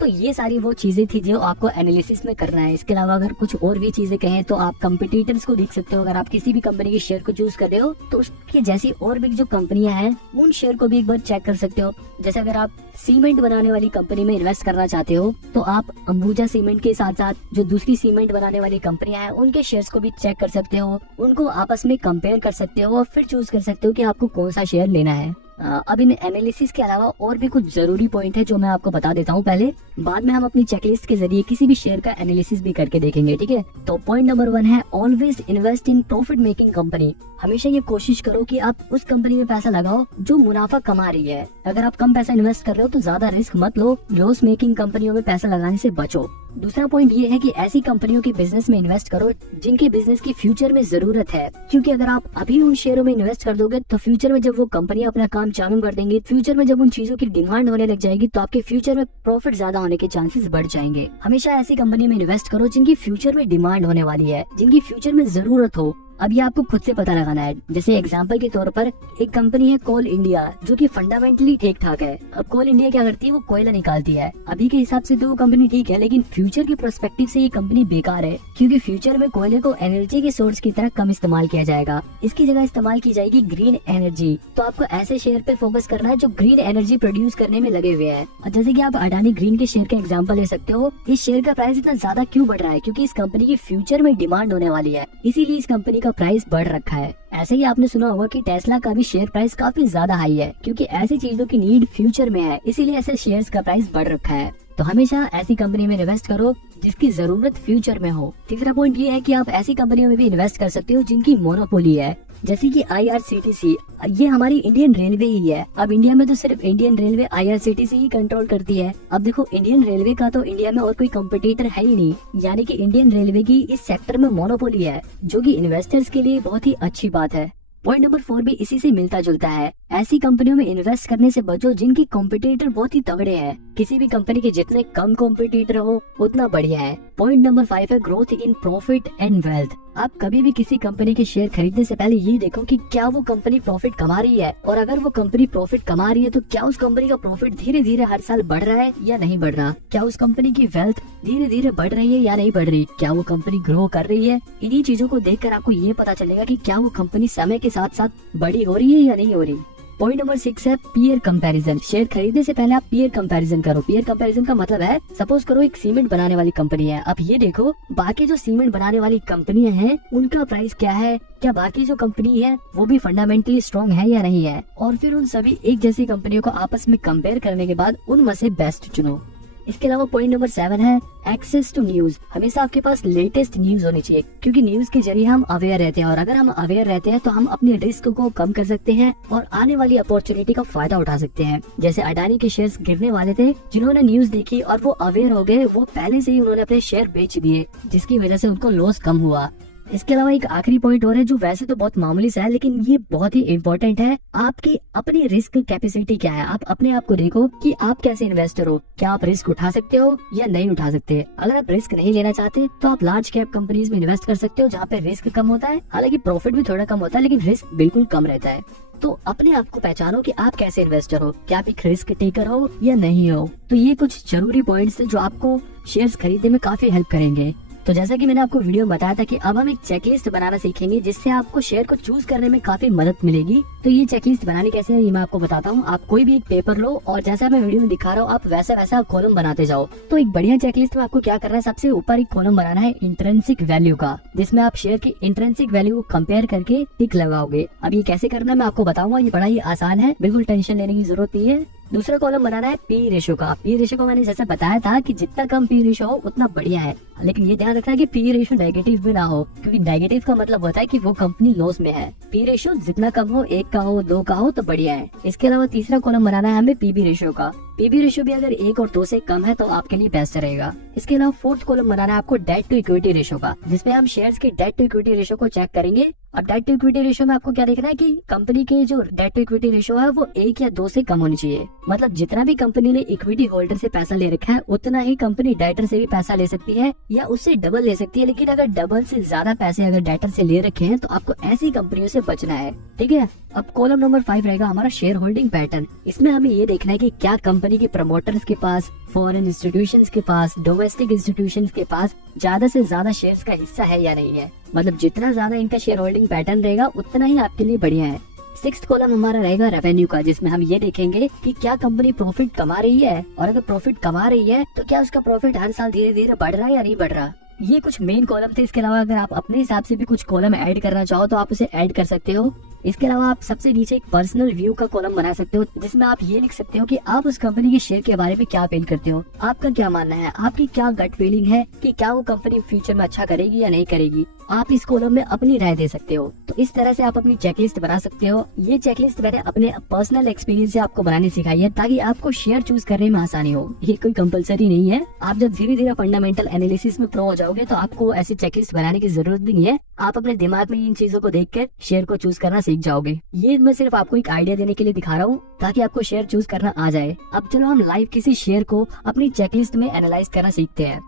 तो ये सारी वो चीजें थी जो आपको एनालिसिस में करना है। इसके अलावा अगर कुछ और भी चीजें कहें तो आप कंपटीटर्स को देख सकते हो। अगर आप किसी भी कंपनी के शेयर को चूज कर रहे हो तो उसकी जैसी और भी जो कंपनियां हैं उन शेयर को भी एक बार चेक कर सकते हो। जैसे अगर आप सीमेंट बनाने वाली कंपनी में इन्वेस्ट करना चाहते हो तो आप अंबुजा सीमेंट के साथ साथ जो दूसरी सीमेंट बनाने वाली कंपनियां हैं उनके शेयर्स को भी चेक कर सकते हो, उनको आपस में कंपेयर कर सकते हो और फिर चूज कर सकते हो कि आपको कौन सा शेयर लेना है। अब इन एनालिसिस के अलावा और भी कुछ जरूरी पॉइंट है जो मैं आपको बता देता हूँ पहले, बाद में हम अपनी चेकलिस्ट के जरिए किसी भी शेयर का एनालिसिस भी करके देखेंगे, ठीक है। तो पॉइंट नंबर 1 है always invest in profit making company. हमेशा ये कोशिश करो कि आप उस कंपनी में पैसा लगाओ जो मुनाफा कमा रही है। अगर आप कम पैसा इन्वेस्ट कर रहे हो तो ज्यादा रिस्क मत लो, लॉस मेकिंग कंपनियों में पैसा लगाने से बचो। दूसरा पॉइंट ये है कि ऐसी कंपनियों के बिजनेस में इन्वेस्ट करो जिनके बिजनेस की फ्यूचर में जरूरत है, क्योंकि अगर आप अभी उन शेयरों में इन्वेस्ट कर दोगे तो फ्यूचर में जब वो कंपनियां अपना काम चालू कर देंगी, फ्यूचर में जब उन चीजों की डिमांड होने लग जाएगी तो आपके फ्यूचर में प्रॉफिट ज्यादा होने के चांसेस बढ़ जाएंगे। हमेशा ऐसी कंपनी में इन्वेस्ट करो जिनकी फ्यूचर में डिमांड होने वाली है, जिनकी फ्यूचर में जरूरत हो। अब ये आपको खुद से पता लगाना है। जैसे एग्जांपल के तौर पर एक कंपनी है कोल इंडिया, जो कि फंडामेंटली ठीक ठाक है। अब कोल इंडिया क्या करती है, वो कोयला निकालती है। अभी के हिसाब से तो वो कंपनी ठीक है, लेकिन फ्यूचर के पर्सपेक्टिव से ये कंपनी बेकार है, क्योंकि फ्यूचर में कोयले को एनर्जी के सोर्स की तरह कम इस्तेमाल किया जाएगा। इसकी जगह इस्तेमाल की जाएगी ग्रीन एनर्जी। तो आपको ऐसे शेयर पे फोकस करना है जो ग्रीन एनर्जी प्रोड्यूस करने में लगे हुए हैं। और जैसे कि आप अडानी ग्रीन के शेयर का एग्जांपल ले सकते हो। इस शेयर का प्राइस इतना ज्यादा क्यों बढ़ रहा है, क्योंकि इस कंपनी की फ्यूचर में डिमांड होने वाली है, इसीलिए इस कंपनी का प्राइस बढ़ रखा है। ऐसे ही आपने सुना होगा कि टेस्ला का भी शेयर प्राइस काफी ज्यादा हाई है, क्योंकि ऐसी चीजों की नीड फ्यूचर में है, इसीलिए ऐसे शेयर्स का प्राइस बढ़ रखा है। तो हमेशा ऐसी कंपनी में इन्वेस्ट करो जिसकी जरूरत फ्यूचर में हो। तीसरा पॉइंट ये है कि आप ऐसी कंपनियों में भी इन्वेस्ट कर सकते हो जिनकी मोनोपोली है, जैसे कि IRCTC। ये हमारी इंडियन रेलवे ही है। अब इंडिया में तो सिर्फ इंडियन रेलवे IRCTC ही कंट्रोल करती है। अब देखो, इंडियन रेलवे का तो इंडिया में और कोई कंपटीटर है ही नहीं, यानी कि इंडियन रेलवे की इस सेक्टर में मोनोपोली है, जो कि इन्वेस्टर्स के लिए बहुत ही अच्छी बात है। पॉइंट नंबर 4 भी इसी से मिलता जुलता है। ऐसी कंपनियों में इन्वेस्ट करने से बचो जिनकी कॉम्पिटिटर बहुत ही तगड़े हैं। किसी भी कंपनी के जितने कम कॉम्पिटिटर हो उतना बढ़िया है। पॉइंट नंबर 5 है growth in profit and wealth. आप कभी भी किसी कंपनी के शेयर खरीदने से पहले ये देखो कि क्या वो कंपनी प्रॉफिट कमा रही है, और अगर वो कंपनी प्रॉफिट कमा रही है तो क्या उस कंपनी का प्रॉफिट धीरे धीरे हर साल बढ़ रहा है या नहीं बढ़ रहा, क्या उस कंपनी की वेल्थ धीरे धीरे बढ़ रही है या नहीं बढ़ रही, क्या वो कंपनी ग्रो कर रही है। इन्हीं चीजों को देखकर आपको ये पता चलेगा कि क्या वो कंपनी समय के साथ साथ बड़ी हो रही है या नहीं हो रही। पॉइंट नंबर 6 है पीयर कंपैरिजन। शेयर खरीदने से पहले आप पीयर कंपैरिजन करो। पीयर कंपैरिजन का मतलब है, सपोज करो एक सीमेंट बनाने वाली कंपनी है। अब ये देखो बाकी जो सीमेंट बनाने वाली कंपनियां हैं उनका प्राइस क्या है, क्या बाकी जो कंपनी है वो भी फंडामेंटली स्ट्रॉन्ग है या नहीं है, और फिर उन सभी एक जैसी कंपनियों को आपस में कंपेयर करने के बाद उनमें से बेस्ट चुनो। इसके अलावा पॉइंट नंबर 7 है एक्सेस टू न्यूज। हमेशा आपके पास लेटेस्ट न्यूज होनी चाहिए, क्योंकि न्यूज के जरिए हम अवेयर रहते हैं, और अगर हम अवेयर रहते हैं तो हम अपने रिस्क को कम कर सकते हैं और आने वाली अपॉर्चुनिटी का फायदा उठा सकते हैं। जैसे अडानी के शेयर्स गिरने वाले थे, जिन्होंने न्यूज देखी और वो अवेयर हो गए, वो पहले से ही उन्होंने अपने शेयर बेच दिए, जिसकी वजह से उनको लॉस कम हुआ। इसके अलावा एक आखिरी पॉइंट और है जो वैसे तो बहुत मामूली सा है, लेकिन ये बहुत ही इम्पोर्टेंट है। आपकी अपनी रिस्क कैपेसिटी क्या है। आप अपने आप को देखो कि आप कैसे इन्वेस्टर हो, क्या आप रिस्क उठा सकते हो या नहीं उठा सकते। अगर आप रिस्क नहीं लेना चाहते तो आप लार्ज कैप कंपनीज में इन्वेस्ट कर सकते हो, जहाँ पे रिस्क कम होता है, हालांकि प्रॉफिट भी थोड़ा कम होता है, लेकिन रिस्क बिल्कुल कम रहता है। तो अपने आप को पहचानो कि आप कैसे इन्वेस्टर हो, क्या आप एक रिस्क टेकर हो या नहीं हो। तो ये कुछ जरूरी पॉइंट्स हैं जो आपको शेयर्स खरीदने में काफी हेल्प करेंगे। तो जैसा कि मैंने आपको वीडियो में बताया था कि अब हम एक चेकलिस्ट बनाना सीखेंगे, जिससे आपको शेयर को चूज करने में काफी मदद मिलेगी। तो ये चेकलिस्ट बनानी कैसे है ये मैं आपको बताता हूँ। आप कोई भी एक पेपर लो और जैसा मैं वीडियो में दिखा रहा हूँ आप वैसा वैसा कॉलम बनाते जाओ। तो एक बढ़िया चेकलिस्ट में आपको क्या करना है, सबसे ऊपर एक कॉलम बनाना है इंट्रिंसिक वैल्यू का, जिसमें आप शेयर की इंट्रिंसिक वैल्यू को कंपेयर करके टिक लगाओगे। अब ये कैसे करना है मैं आपको बताऊंगा, ये बड़ा ही आसान है, बिल्कुल टेंशन लेने की जरूरत नहीं है। दूसरा कॉलम बनाना है पी रेशो का। पी रेशो को मैंने जैसे बताया था कि जितना कम पी रेशो हो उतना बढ़िया है, लेकिन ये ध्यान रखना है कि पी रेशो नेगेटिव भी ना हो, क्योंकि नेगेटिव का मतलब होता है कि वो कंपनी लॉस में है। पी रेशो जितना कम हो, 1 का हो, 2 का हो तो बढ़िया है। इसके अलावा तीसरा कॉलम बनाना है हमें पीबी रेशो का। पीबी रेशो भी अगर 1 और 2 से कम है तो आपके लिए बेस्ट रहेगा। इसके अलावा फोर्थ कॉलम बनाना है आपको डेट टू इक्विटी रेशो का, जिसमें हम शेयर्स के डेट टू इक्विटी रेशो को चेक करेंगे। अब डेट टू इक्विटी रेशो में आपको क्या देखना है कि कंपनी के जो डेट टू इक्विटी रेशो है वो 1 या 2 से कम होनी चाहिए। मतलब जितना भी कंपनी ने इक्विटी होल्डर से पैसा ले रखा है उतना ही कंपनी डेटर से भी पैसा ले सकती है या उससे डबल ले सकती है, लेकिन अगर डबल से ज्यादा पैसे अगर डेटर से ले रखे हैं तो आपको ऐसी कंपनियों से बचना है, ठीक है। अब कॉलम नंबर 5 रहेगा हमारा शेयर होल्डिंग पैटर्न। इसमें हमें ये देखना है कि क्या कंपनी के प्रमोटर्स के पास, फॉरेन इंस्टीट्यूशंस के पास, डोमेस्टिक इंस्टीट्यूशंस के पास ज्यादा से ज्यादा शेयर्स का हिस्सा है या नहीं है। मतलब जितना ज्यादा इनका शेयर होल्डिंग पैटर्न रहेगा उतना ही आपके लिए बढ़िया है। 6th कॉलम हमारा रहेगा रेवेन्यू का, जिसमें हम ये देखेंगे कि क्या कंपनी प्रॉफिट कमा रही है, और अगर प्रॉफिट कमा रही है तो क्या उसका प्रॉफिट हर साल धीरे धीरे बढ़ रहा है या नहीं बढ़ रहा। ये कुछ मेन कॉलम थे। इसके अलावा अगर आप अपने हिसाब से भी कुछ कॉलम ऐड करना चाहो तो आप उसे ऐड कर सकते हो। इसके अलावा आप सबसे नीचे एक पर्सनल व्यू का कॉलम बना सकते हो, जिसमें आप ये लिख सकते हो कि आप उस कंपनी के शेयर के बारे में क्या फील करते हो, आपका क्या मानना है, आपकी क्या गट फीलिंग है कि क्या वो कंपनी फ्यूचर में अच्छा करेगी या नहीं करेगी। आप इस कॉलम में अपनी राय दे सकते हो। तो इस तरह से आप अपनी चेकलिस्ट बना सकते हो। ये चेकलिस्ट मैंने अपने पर्सनल एक्सपीरियंस से आपको बनानी सिखाई है, ताकि आपको शेयर चूज करने में आसानी हो। ये कोई कंपलसरी नहीं है। आप जब धीरे धीरे फंडामेंटल एनालिसिस में प्रो हो जाओगे तो आपको ऐसी चेकलिस्ट बनाने की जरूरत भी नहीं है। आप अपने दिमाग में इन चीजों को देखकर शेयर को चूज करना सीख जाओगे। ये मैं सिर्फ आपको एक आइडिया देने के लिए दिखा रहा हूँ, ताकि आपको शेयर चूज करना आ जाए। अब चलो हम लाइव किसी शेयर को अपनी चेकलिस्ट में एनालाइज करना सीखते हैं।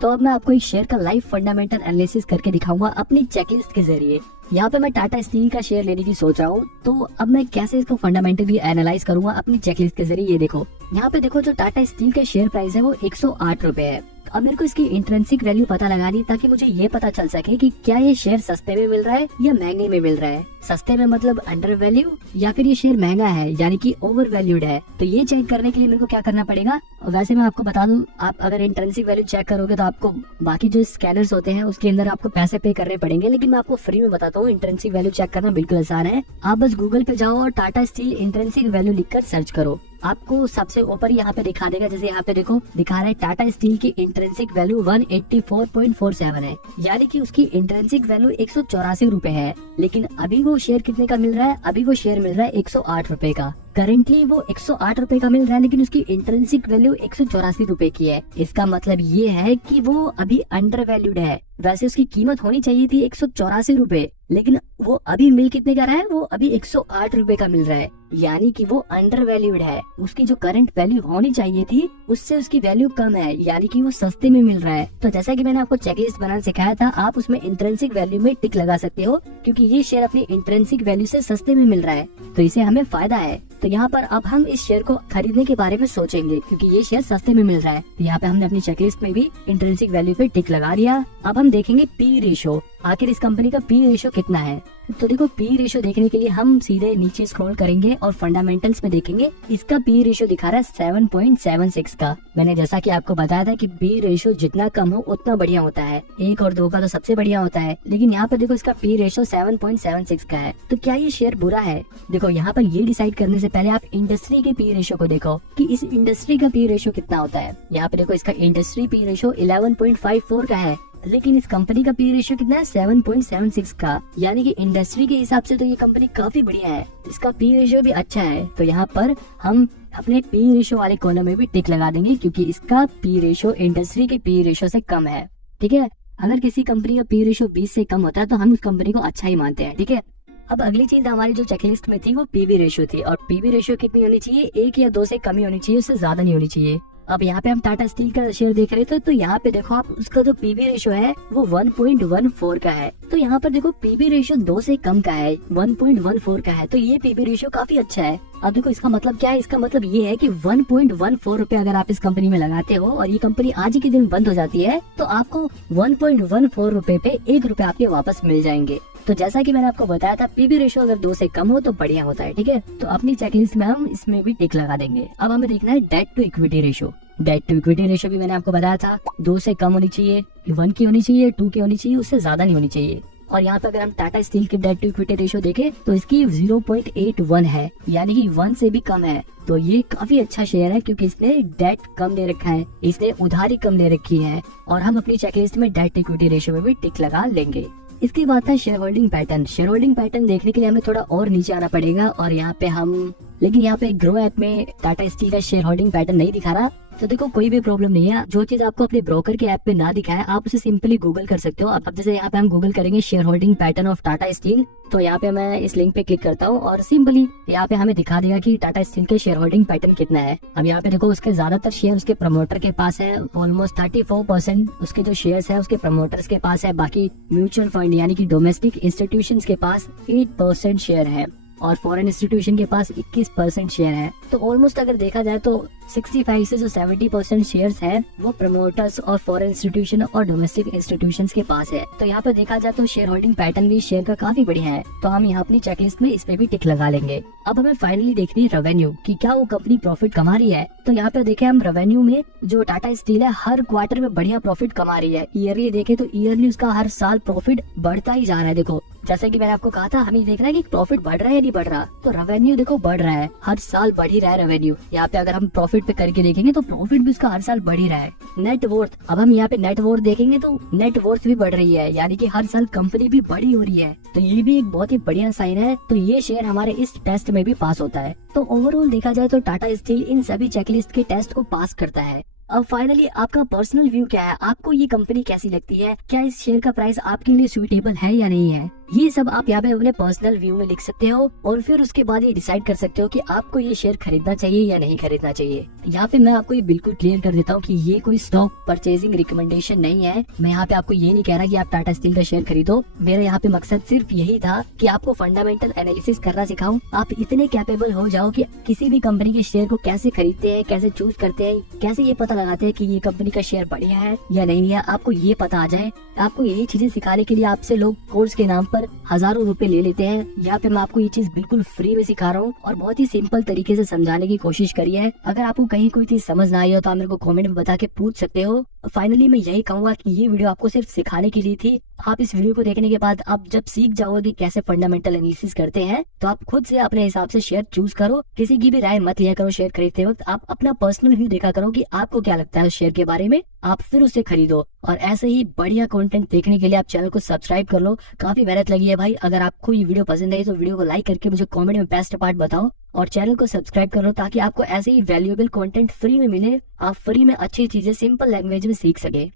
तो अब मैं आपको एक शेयर का लाइव फंडामेंटल एनालिसिस करके दिखाऊंगा अपनी चेकलिस्ट के जरिए। यहाँ पे मैं टाटा स्टील का शेयर लेने की सोच रहा हूँ, तो अब मैं कैसे इसको फंडामेंटली एनालाइज करूंगा अपनी चेकलिस्ट के जरिए। ये देखो, यहाँ पे देखो जो टाटा स्टील का शेयर प्राइस है वो 108 रुपए है। अब मेरे को इसकी इंट्रिंसिक वैल्यू पता लगानी, ताकि मुझे ये पता चल सके कि क्या ये शेयर सस्ते में मिल रहा है या महंगे में मिल रहा है। सस्ते में मतलब अंडर वैल्यू, या फिर ये शेयर महंगा है यानी कि ओवर वैल्यूड है। तो ये चेक करने के लिए मेरे को क्या करना पड़ेगा। वैसे मैं आपको बता दूं, आप अगर इंट्रिंसिक वैल्यू चेक करोगे तो आपको बाकी जो स्कैनर्स होते हैं उसके अंदर आपको पैसे पे करने पड़ेंगे, लेकिन मैं आपको फ्री में बताता हूँ। इंट्रिंसिक वैल्यू चेक करना बिल्कुल आसान है। आप बस गूगल पे जाओ और टाटा स्टील इंट्रिंसिक वैल्यू लिखकर सर्च करो, आपको सबसे ऊपर यहाँ पे दिखा देगा। जैसे यहाँ पे देखो दिखा रहा है टाटा स्टील की इंट्रिंसिक वैल्यू 184.47 है, यानी कि उसकी इंट्रिंसिक वैल्यू 184 रुपए है। लेकिन अभी वो शेयर कितने का मिल रहा है? अभी वो शेयर मिल रहा है 108 रुपए का। करेंटली वो 108 रुपए का मिल रहा है, लेकिन उसकी इंट्रिंसिक वैल्यू 184 रुपए की है। इसका मतलब ये है कि वो अभी अंडर वैल्यूड है। वैसे उसकी कीमत होनी चाहिए थी 184 रुपए, लेकिन वो अभी मिल कितने का रहा है? वो अभी 108 रुपए का मिल रहा है, यानी कि वो अंडर वैल्यूड है। उसकी जो करंट वैल्यू होनी चाहिए थी उससे उसकी वैल्यू कम है, यानी कि वो सस्ते में मिल रहा है। तो जैसा कि मैंने आपको चेकलिस्ट बनाना सिखाया था, आप उसमें इंट्रिंसिक वैल्यू में टिक लगा सकते हो, क्योंकि ये शेयर अपनी इंट्रिंसिक वैल्यू से सस्ते में मिल रहा है, तो इसे हमें फायदा है। तो यहाँ पर अब हम इस शेयर को खरीदने के बारे में सोचेंगे, क्योंकि ये शेयर सस्ते में मिल रहा है। तो यहाँ पे हमने अपनी चेकलिस्ट में भी इंट्रिंसिक वैल्यू पे टिक लगा दिया। अब हम देखेंगे पी रेशो, आखिर इस कंपनी का पी रेशो कितना है। तो देखो, पी रेशो देखने के लिए हम सीधे नीचे स्क्रॉल करेंगे और फंडामेंटल्स में देखेंगे। इसका पी रेशो दिखा रहा है 7.76 का। मैंने जैसा कि आपको बताया था कि पी रेशो जितना कम हो उतना बढ़िया होता है। 1 और 2 का तो सबसे बढ़िया होता है, लेकिन यहाँ पर देखो इसका पी रेशो 7.76 का है। तो क्या ये शेयर बुरा है? देखो, यहाँ पर ये डिसाइड करने से पहले आप इंडस्ट्री के पी रेशो को देखो कि इस इंडस्ट्री का पी रेशो कितना होता है। यहाँ पे देखो इसका इंडस्ट्री पी रेशो 11.54 का है, लेकिन इस कंपनी का पी रेशियो कितना है? 7.76 का, यानी कि इंडस्ट्री के हिसाब से तो ये कंपनी काफी बढ़िया है। इसका पी रेशियो भी अच्छा है। तो यहाँ पर हम अपने पी रेशियो वाले कॉलम में भी टिक लगा देंगे, क्योंकि इसका पी रेशियो इंडस्ट्री के पी रेशियो से कम है। ठीक है, अगर किसी कंपनी का पी रेशियो 20 से कम होता है तो हम उस कंपनी को अच्छा ही मानते हैं। ठीक है, अब अगली चीज हमारी जो चेकलिस्ट में थी वो पीवी रेशियो थी, और पीवी रेशियो कितनी होनी चाहिए? 1 या 2 से कम ही होनी चाहिए, उससे ज्यादा नहीं होनी चाहिए। अब यहाँ पे हम टाटा स्टील का शेयर देख रहे थे, तो यहाँ पे देखो आप, उसका जो पीवी रेशियो है वो 1.14 का है। तो यहाँ पर देखो पीवी रेशियो 2 से कम का है, 1.14 का है, तो ये पीवी रेशियो काफी अच्छा है। अब देखो इसका मतलब क्या है? इसका मतलब ये है कि 1.14 रुपए अगर आप इस कंपनी में लगाते हो और ये कंपनी आज ही के दिन बंद हो जाती है, तो आपको 1.14 रुपए पे 1 रुपए आपके वापस मिल जाएंगे। तो जैसा कि मैंने आपको बताया था, पीवी रेशियो अगर 2 से कम हो तो बढ़िया होता है। ठीक है, तो अपनी चेकलिस्ट में हम इसमें भी टिक लगा देंगे। अब हमें देखना है debt to equity ratio. Debt to equity ratio भी मैंने आपको बताया था 2 से कम होनी चाहिए, 1 की होनी चाहिए, 2 की होनी चाहिए, उससे ज्यादा नहीं होनी चाहिए। और यहाँ पे अगर हम टाटा स्टील की डेट टू इक्विटी रेशियो देखें तो इसकी 0.81 है, यानी कि 1 से भी कम है। तो ये काफी अच्छा शेयर है, क्योंकि इसने डेट कम ले रखा है, इसने उधारी कम ले रखी है, और हम अपनी चेकलिस्ट में डेट टू इक्विटी रेशियो में भी टिक लगा लेंगे। इसके बाद था share holding pattern. Share holding pattern देखने के लिए हमें थोड़ा और नीचे आना पड़ेगा, और यहाँ पे हम, लेकिन यहाँ पे ग्रो ऐप में टाटा स्टील का शेयर होल्डिंग पैटर्न नहीं दिखा रहा। तो देखो कोई भी प्रॉब्लम नहीं है, जो चीज आपको अपने ब्रोकर के ऐप पे ना दिखाए आप उसे सिंपली गूगल कर सकते हो। अब जैसे यहाँ पे हम गूगल करेंगे share holding pattern of Tata steel, तो यहाँ पे मैं इस लिंक पे क्लिक करता हूँ और सिंपली यहाँ पे हमें दिखा देगा कि टाटा स्टील के शेयर होल्डिंग पैटर्न कितना है। अब यहाँ पे देखो उसके ज्यादातर शेयर उसके प्रमोटर के पास है, ऑलमोस्ट 34% उसके जो शेयर्स है उसके प्रमोटर्स के पास है। बाकी म्यूचुअल फंड यानी कि डोमेस्टिक इंस्टीट्यूशंस के पास 8% शेयर है, और फॉरेन इंस्टीट्यूशन के पास 21% शेयर है। तो ऑलमोस्ट अगर देखा जाए तो 65 से जो 70% शेयर्स है वो प्रमोटर्स और फॉरेन इंस्टीट्यूशन और डोमेस्टिक इंस्टीट्यूशंस के पास है। तो यहाँ पर देखा जाए तो शेयर होल्डिंग पैटर्न भी शेयर का काफी बढ़िया है, तो हम यहाँ अपनी चेकलिस्ट में इस पे भी टिक लगा लेंगे। अब हमें फाइनली देखनी है रेवेन्यू कि क्या वो कंपनी प्रॉफिट कमा रही है। तो यहाँ पे देखे हम रेवेन्यू में जो टाटा स्टील है हर क्वार्टर में बढ़िया प्रॉफिट कमा रही है। ईयरली देखे तो ईयरली उसका हर साल प्रॉफिट बढ़ता ही जा रहा है। देखो जैसे कि मैंने आपको कहा था, हमें देखना है कि प्रॉफिट बढ़ रहा है या नहीं बढ़ रहा। तो रेवेन्यू देखो बढ़ रहा है, हर साल बढ़ ही रहा है रेवेन्यू। यहाँ पे अगर हम प्रॉफिट पे करके देखेंगे तो प्रॉफिट भी उसका हर साल बढ़ ही रहा है। नेट वर्थ, अब हम यहाँ पे नेट वर्थ देखेंगे तो नेट वर्थ भी बढ़ रही है, यानी कि हर साल कंपनी भी बड़ी हो रही है। तो ये भी एक बहुत ही बढ़िया साइन है। तो ये शेयर हमारे इस टेस्ट में भी पास होता है। तो ओवरऑल देखा जाए तो टाटा स्टील इन सभी चेकलिस्ट के टेस्ट को पास करता है। अब फाइनली आपका पर्सनल व्यू क्या है? आपको ये कंपनी कैसी लगती है? क्या इस शेयर का प्राइस आपके लिए सुइटेबल है या नहीं है? ये सब आप यहाँ पे अपने पर्सनल व्यू में लिख सकते हो और फिर उसके बाद ये डिसाइड कर सकते हो कि आपको ये शेयर खरीदना चाहिए या नहीं खरीदना चाहिए। यहाँ पे मैं आपको ये बिल्कुल क्लियर कर देता हूँ कि ये कोई स्टॉक परचेजिंग रिकमेंडेशन नहीं है। मैं यहाँ पे आपको ये नहीं कह रहा कि आप टाटा स्टील का शेयर खरीदो। मेरा यहाँ पे मकसद सिर्फ यही था कि आपको फंडामेंटल एनालिसिस करना सिखाऊं। आप इतने कैपेबल हो जाओ कि किसी भी कंपनी के शेयर को कैसे खरीदते हैं, कैसे चूज करते हैं, कैसे ये पता लगाते हैं कि ये कंपनी का शेयर बढ़िया है या नहीं है, आपको ये पता आ जाए। आपको यही चीजें सिखाने के लिए आपसे लोग कोर्स के नाम पर हजारों रुपए ले लेते हैं। यहाँ पे मैं आपको ये चीज बिल्कुल फ्री में सिखा रहा हूँ और बहुत ही सिंपल तरीके से समझाने की कोशिश करी है। अगर आपको कहीं कोई चीज समझ ना आई हो तो आप मेरे को कमेंट में बता के पूछ सकते हो। फाइनली मैं यही कहूंगा कि ये वीडियो आपको सिर्फ सिखाने के लिए थी। आप इस वीडियो को देखने के बाद आप जब सीख जाओगे कि कैसे फंडामेंटल एनालिसिस करते हैं तो आप खुद से अपने हिसाब से शेयर चूज करो। किसी की भी राय मत लिया करो शेयर खरीदते वक्त। आप अपना पर्सनल व्यू देखा करो कि आपको क्या लगता है उस शेयर के बारे में, आप फिर उसे खरीदो। और ऐसे ही बढ़िया कंटेंट देखने के लिए आप चैनल को सब्सक्राइब कर लो। काफी मेहनत लगी है भाई। अगर आपको ये वीडियो पसंद आई तो वीडियो को लाइक करके मुझे कमेंट में बेस्ट पार्ट बताओ और चैनल को सब्सक्राइब कर लो ताकि आपको ऐसे ही वैल्यूएबल कंटेंट फ्री में मिले। आप फ्री में अच्छी चीजें सिंपल लैंग्वेज में सीख सके।